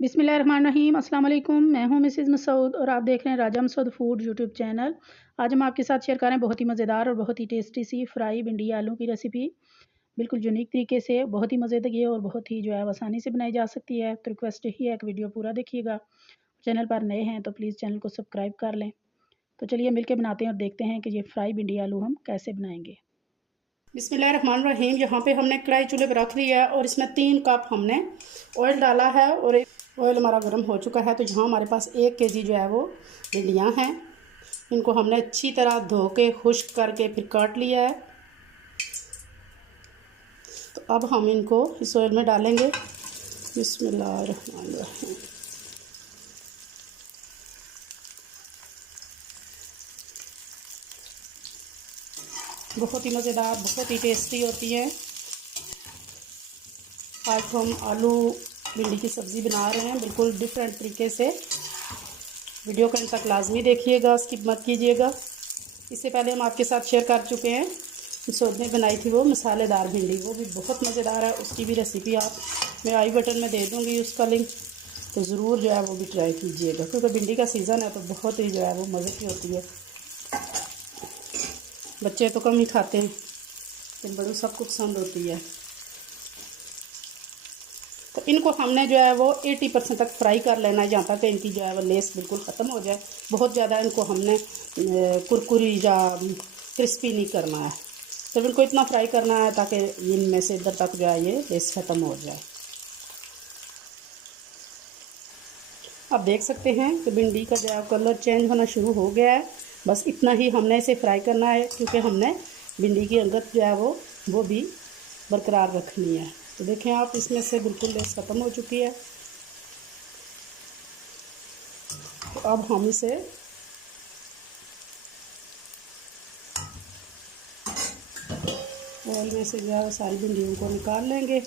बिस्मिल्लाहिर्रहमानिर्रहीम अस्सलाम वालेकुम। मैं हूं मिसेज़ मसूद और आप देख रहे हैं राजा मसूद फूड यूट्यूब चैनल। आज हम आपके साथ शेयर कर रहे हैं बहुत ही मज़ेदार और बहुत ही टेस्टी सी फ्राई भिंडी आलू की रेसिपी। बिल्कुल यूनिक तरीके से बहुत ही मज़ेदार और बहुत ही जो है आसानी से बनाई जा सकती है। तो रिक्वेस्ट यही है कि वीडियो पूरा देखिएगा। चैनल पर नए हैं तो प्लीज़ चैनल को सब्सक्राइब कर लें। तो चलिए मिलकर बनाते हैं और देखते हैं कि ये फ्राई भिंडी आलू हम कैसे बनाएंगे। बिस्मिल्लाहिर्रहमानिर्रहीम। यहाँ पे हमने कढ़ाई चूल्हे पर रख ली है और इसमें 3 कप हमने ऑयल डाला है और ऑयल हमारा गर्म हो चुका है। तो यहाँ हमारे पास 1 केजी जो है वो भिंडियाँ हैं। इनको हमने अच्छी तरह धो के खुश्क करके फिर काट लिया है। तो अब हम इनको इस ऑयल में डालेंगे। बिस्मिल्लाहिर्रहमानिर्रहीम। बहुत ही मज़ेदार, बहुत ही टेस्टी होती है। आज हम आलू भिंडी की सब्ज़ी बना रहे हैं बिल्कुल डिफरेंट तरीके से। वीडियो को अंत तक लाजमी देखिएगा, स्किप मत कीजिएगा। इससे पहले हम आपके साथ शेयर कर चुके हैं सौद में बनाई थी वो मसालेदार भिंडी, वो भी बहुत मज़ेदार है। उसकी भी रेसिपी आप मैं आई बटन में दे दूँगी उसका लिंक, तो ज़रूर जो है वो भी ट्राई कीजिएगा, क्योंकि भिंडी का सीज़न है तो बहुत ही जो है वो मज़े की होती है। बच्चे तो कम ही खाते हैं लेकिन बड़ों सबको पसंद होती है। तो इनको हमने जो है वो 80% तक फ्राई कर लेना है, जहाँ तक इनकी जो है वो लेस बिल्कुल ख़त्म हो जाए। बहुत ज़्यादा इनको हमने कुरकुरी या क्रिस्पी नहीं करना है, तो इनको इतना फ्राई करना है ताकि इनमें से इधर तक जो है ये लेस ख़त्म हो जाए। आप देख सकते हैं कि भिंडी का जो है कलर चेंज होना शुरू हो गया है। बस इतना ही हमने इसे फ्राई करना है, क्योंकि हमने भिंडी की अंगत जो है वो भी बरकरार रखनी है। तो देखें आप, इसमें से बिल्कुल लेस ख़त्म हो चुकी है। तो अब हम इसे ऑयल में से जो है सारी भिंडियों को निकाल लेंगे।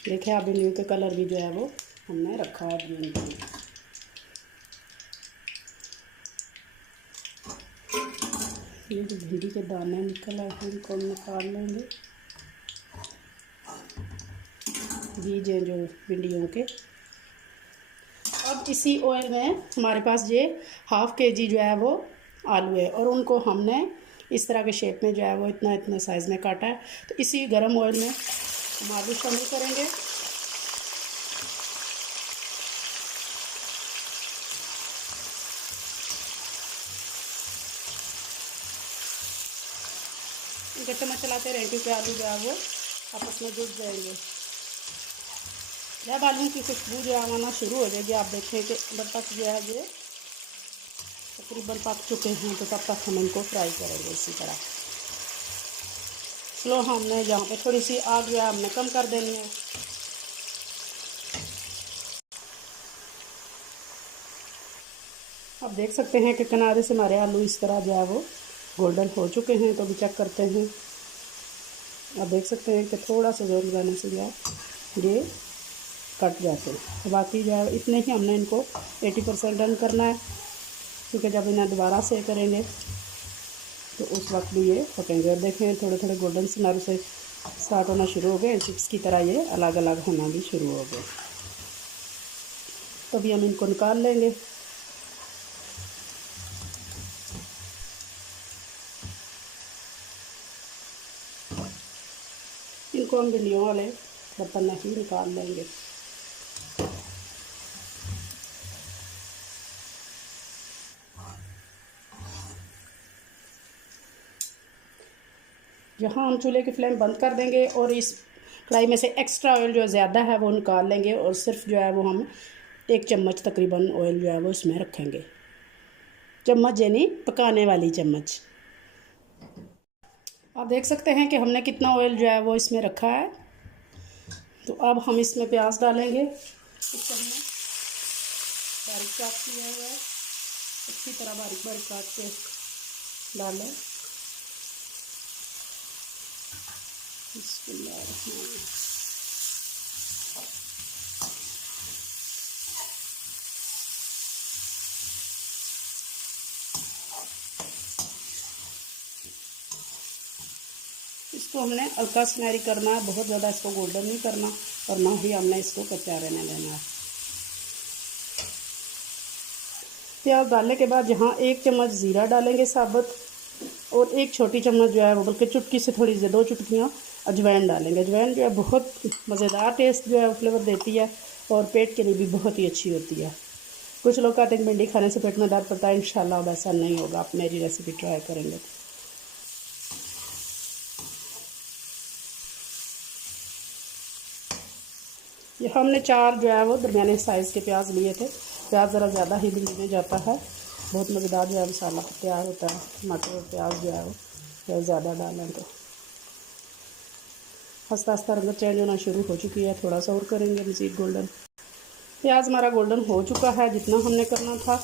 देखिए आप, भिंडियों के कलर भी जो है वो हमने रखा है ग्रीन कलर। ये जो भिंडी के दाने निकल आए हैं इनको हम निकाल लेंगे, बीज हैं जो भिंडियों के। अब इसी ऑयल में हमारे पास ये 1/2 केजी जो है वो आलू है और उनको हमने इस तरह के शेप में जो है वो इतना इतना साइज़ में काटा है। तो इसी गर्म ऑयल में हम आलू शामिल करेंगे। इनके चम्मच चलाते रहें, क्योंकि आलू जो है वो आपस में जुड़ जाएंगे। जब आलू की खुशबू जो है आना शुरू हो जाएगी, आप देखें कि अंदर तक जो है ये तकरीबन पक चुके हैं, तो तब तक हम इनको फ्राई करेंगे इसी तरह। स्लो हमने यहाँ पे थोड़ी सी आग जो है हमने कम कर देनी है। आप देख सकते हैं कि किनारे से हमारे आलू इस तरह जो है वो गोल्डन हो चुके हैं। तो अभी चेक करते हैं। आप देख सकते हैं कि थोड़ा सा जोर लगाने से जो है ये कट जाते हैं। तो बाकी जो है इतने ही हमने इनको 80% डन करना है, क्योंकि जब इन्हें दोबारा से करेंगे तो उस वक्त भी ये पकेंगे। और देखें थोड़े थोड़े गोल्डन सिनारों से स्टार्ट होना शुरू हो गए, चिप्स की तरह ये अलग अलग होना भी शुरू हो गए। तो अभी हम इनको निकाल लेंगे। इनको हम भिंडियों वाले बर्तन में ही निकाल लेंगे। यहाँ हम चूल्हे की फ्लेम बंद कर देंगे और इस कढ़ाई में से एक्स्ट्रा ऑयल जो ज़्यादा है वो निकाल लेंगे और सिर्फ जो है वो हम 1 चम्मच तकरीबन ऑयल जो है वो इसमें रखेंगे। चम्मच यानी पकाने वाली चम्मच। आप देख सकते हैं कि हमने कितना ऑयल जो है वो इसमें रखा है। तो अब हम इसमें प्याज डालेंगे। इसको हमने बारीक काट किया हुआ है, अच्छी तरह बारीक बारीक काट के डालें। इसको हमने हल्का सुनहरी करना है, बहुत ज़्यादा इसको गोल्डन नहीं करना और ना ही हमने इसको कच्चा रहने देना है। प्याज डालने के बाद यहाँ 1 चम्मच ज़ीरा डालेंगे साबुत और 1 छोटी चम्मच जो है वो बल्कि चुटकी से थोड़ी से 2 चुटकियाँ अजवाइन डालेंगे। अजवाइन जो है बहुत मज़ेदार टेस्ट जो है फ्लेवर देती है और पेट के लिए भी बहुत ही अच्छी होती है। कुछ लोग कहते हैं भिंडी खाने से पेट में दर्द पड़ता है, इंशाल्लाह वैसा नहीं होगा, आप मेरी रेसिपी ट्राई करेंगे। ये हमने 4 जो है वो दरमियाने साइज़ के प्याज लिए थे। प्याज ज़रा ज़्यादा ही भिंडी में जाता है, बहुत मज़ेदार जो है मसाला तैयार होता है। टमाटर और प्याज जो है वो ज़्यादा डालें तो आस्ता आस्ता रंग चेंज होना शुरू हो चुकी है, थोड़ा सा और करेंगे मज़ीद गोल्डन। प्याज हमारा गोल्डन हो चुका है जितना हमने करना था।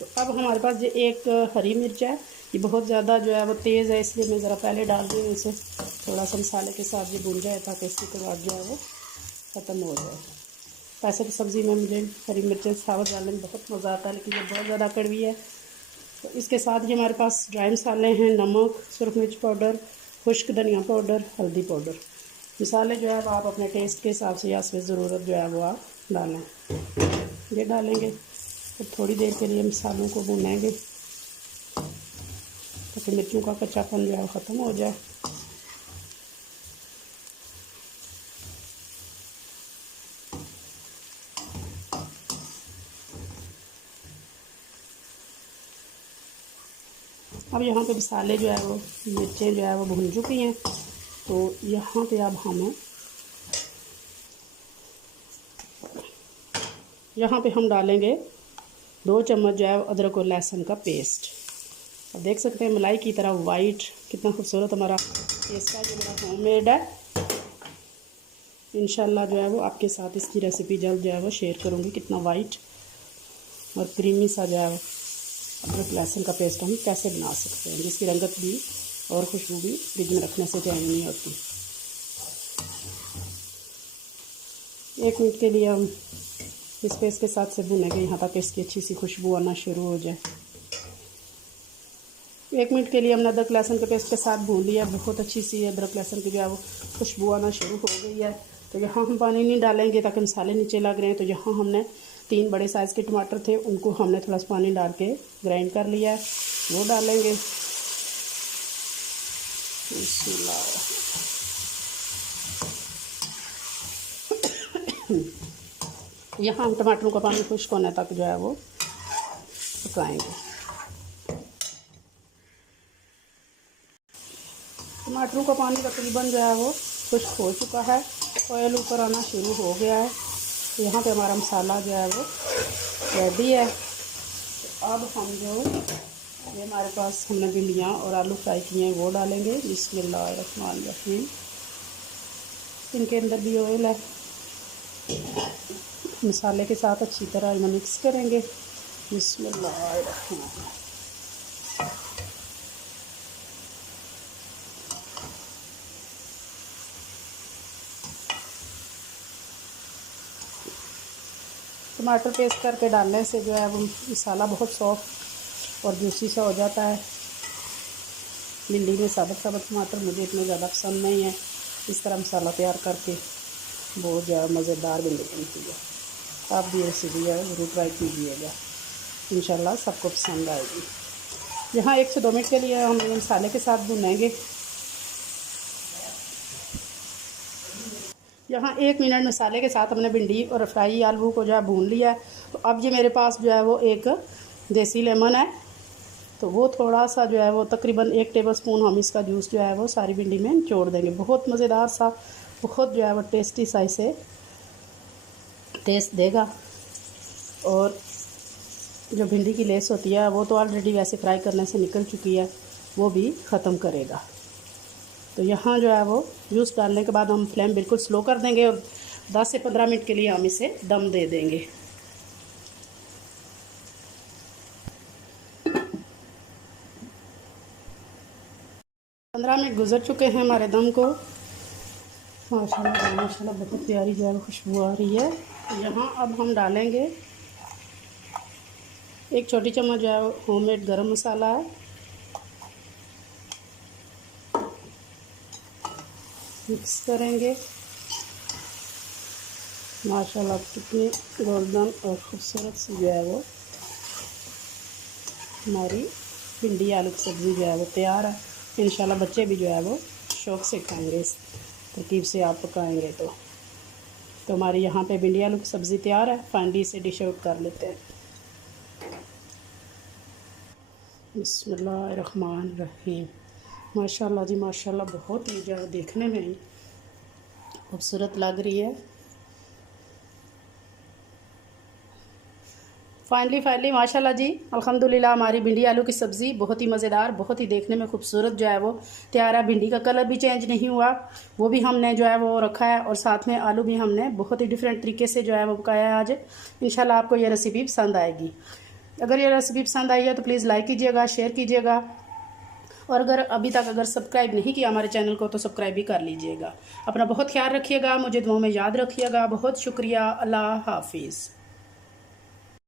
तो अब हमारे पास ये 1 हरी मिर्च है, ये बहुत ज़्यादा जो है वो तेज़ है, इसलिए मैं ज़रा पहले डाल रही हूँ इसे, थोड़ा सा मसाले के साथ ये भून जाए ताकि इसकी कड़वाहट जो है वो ख़त्म हो जाए। वैसे तो सब्ज़ी में मुझे हरी मिर्चें साबुत डालने में बहुत मज़ा आता है, लेकिन ये बहुत ज़्यादा कड़वी है। तो इसके साथ ही हमारे पास ड्राई मसाले हैं, नमक, सुरख मिर्च पाउडर, खुश्क धनिया पाउडर, हल्दी पाउडर। मसाले जो है वो आप अपने टेस्ट के हिसाब से या इसमें ज़रूरत जो है वो आप डालें। ये डालेंगे तो थोड़ी देर के लिए मसालों को भूनेंगे ताकि मिर्चों का कच्चापन जो है ख़त्म हो जाए। अब यहाँ पे मसाले जो है वो मिर्चें जो है वो भून चुकी हैं, तो यहाँ पे अब हम डालेंगे 2 चम्मच जो है अदरक और लहसुन का पेस्ट। अब देख सकते हैं मलाई की तरह वाइट कितना खूबसूरत हमारा पेस्ट है, जो मेरा होममेड है। इंशाल्लाह जो है वो आपके साथ इसकी रेसिपी जल्द जो है वो शेयर करूँगी। कितना वाइट और क्रीमी सा जो है अदरक लहसुन का पेस्ट हम कैसे बना सकते हैं, जिसकी रंगत भी और खुशबू भी फ्रिज में रखने से चेंज नहीं होती। 1 मिनट के लिए हम इस पेस्ट के साथ से भूनेंगे यहाँ तक इसकी अच्छी सी खुशबू आना शुरू हो जाए। 1 मिनट के लिए हमने अदरक लहसुन के पेस्ट के साथ भून लिया। बहुत अच्छी सी अदरक लहसुन की जो है वो खुशबू आना शुरू हो गई है। तो यहाँ हम पानी नहीं डालेंगे ताकि मसाले नीचे लग रहे हैं। तो यहाँ हमने 3 बड़े साइज़ के टमाटर थे, उनको हमने थोड़ा सा पानी डाल के ग्राइंड कर लिया है, वो डालेंगे। यहाँ हम टमाटरों का पानी खुश्क होने तक जो है वो पकाएंगे। टमाटरों का पानी तकरीबन जो है वो खुश्क हो चुका है, ऑयल ऊपर आना शुरू हो गया है। तो यहाँ पे हमारा मसाला जो है वो रेडी है। तो अब हम जो ये हमारे पास हमने भिंडियाँ और आलू फ्राई किए हैं वो डालेंगे। बिस्मिल्लाहिर्रहमानिर्रहीम। इनके अंदर भी ऑयल है, मसाले के साथ अच्छी तरह मिक्स करेंगे। बिस्मिल्लाहिर्रहमानिर्रहीम। टमाटर पेस्ट करके डालने से जो है वो मसाला बहुत सॉफ्ट और जूसी सा हो जाता है। भिंडी में साबुत टमाटर मुझे इतने ज़्यादा पसंद नहीं है। इस तरह मसाला तैयार करके बहुत ज़्यादा मज़ेदार भिंडी बनती है। आप भी रेसिपी ज़रूर ट्राई कीजिएगा, इंशाल्लाह सबको पसंद आएगी। यहाँ 1 से 2 मिनट के लिए हम मसाले के साथ भूनेंगे। यहाँ 1 मिनट मसाले के साथ हमने भिंडी और फ्राई आलू को जो है भून लिया है। तो अब ये मेरे पास जो है वो एक देसी लेमन है, तो वो थोड़ा सा जो है वो तकरीबन 1 टेबलस्पून हम इसका जूस जो है वो सारी भिंडी में निचोड़ देंगे। बहुत मज़ेदार सा, बहुत जो है वो टेस्टी सा इसे टेस्ट देगा। और जो भिंडी की लेस होती है वो तो ऑलरेडी वैसे फ्राई करने से निकल चुकी है, वो भी ख़त्म करेगा। तो यहाँ जो है वो जूस डालने के बाद हम फ्लेम बिल्कुल स्लो कर देंगे और 10 से 15 मिनट के लिए हम इसे दम दे देंगे। 15 मिनट गुजर चुके हैं हमारे दम को। माशाल्लाह माशाल्लाह बहुत प्यारी जो है खुशबू आ रही है। यहाँ अब हम डालेंगे 1 छोटी चम्मच जो है होममेड गरम मसाला है, मिक्स करेंगे। माशाल्लाह कितनी गोल्डन और ख़ूबसूरत सी जो है वो हमारी भिंडी आलू की सब्ज़ी जो है वो तैयार है। इंशाल्लाह बच्चे भी जो है वो शौक़ से खाएंगे, इस तरकीब से आप पकाएंगे तो हमारी यहाँ पे भिंडी आलू की सब्ज़ी तैयार है। फाइनली इसे डिश आउट कर लेते हैं। बिस्मिल्लाहिर्रहमानिर्रहीम। माशाल्लाह जी माशाल्लाह, बहुत ही ज़्यादा देखने में ही खूबसूरत लग रही है। फाइनली माशाल्लाह जी अल्हम्दुलिल्लाह हमारी भिंडी आलू की सब्ज़ी बहुत ही मज़ेदार, बहुत ही देखने में खूबसूरत जो है वो तैयार है। भिंडी का कलर भी चेंज नहीं हुआ, वो भी हमने जो है वो रखा है, और साथ में आलू भी हमने बहुत ही डिफरेंट तरीके से जो है वो पकाया है आज। इंशाल्लाह आपको ये रेसिपी पसंद आएगी। अगर ये रेसिपी पसंद आई है तो प्लीज़ लाइक कीजिएगा, शेयर कीजिएगा, और अगर अभी तक सब्सक्राइब नहीं किया हमारे चैनल को तो सब्सक्राइब भी कर लीजिएगा। अपना बहुत ख्याल रखिएगा, मुझे दुआओं में याद रखिएगा। बहुत शुक्रिया। अल्लाह हाफिज़।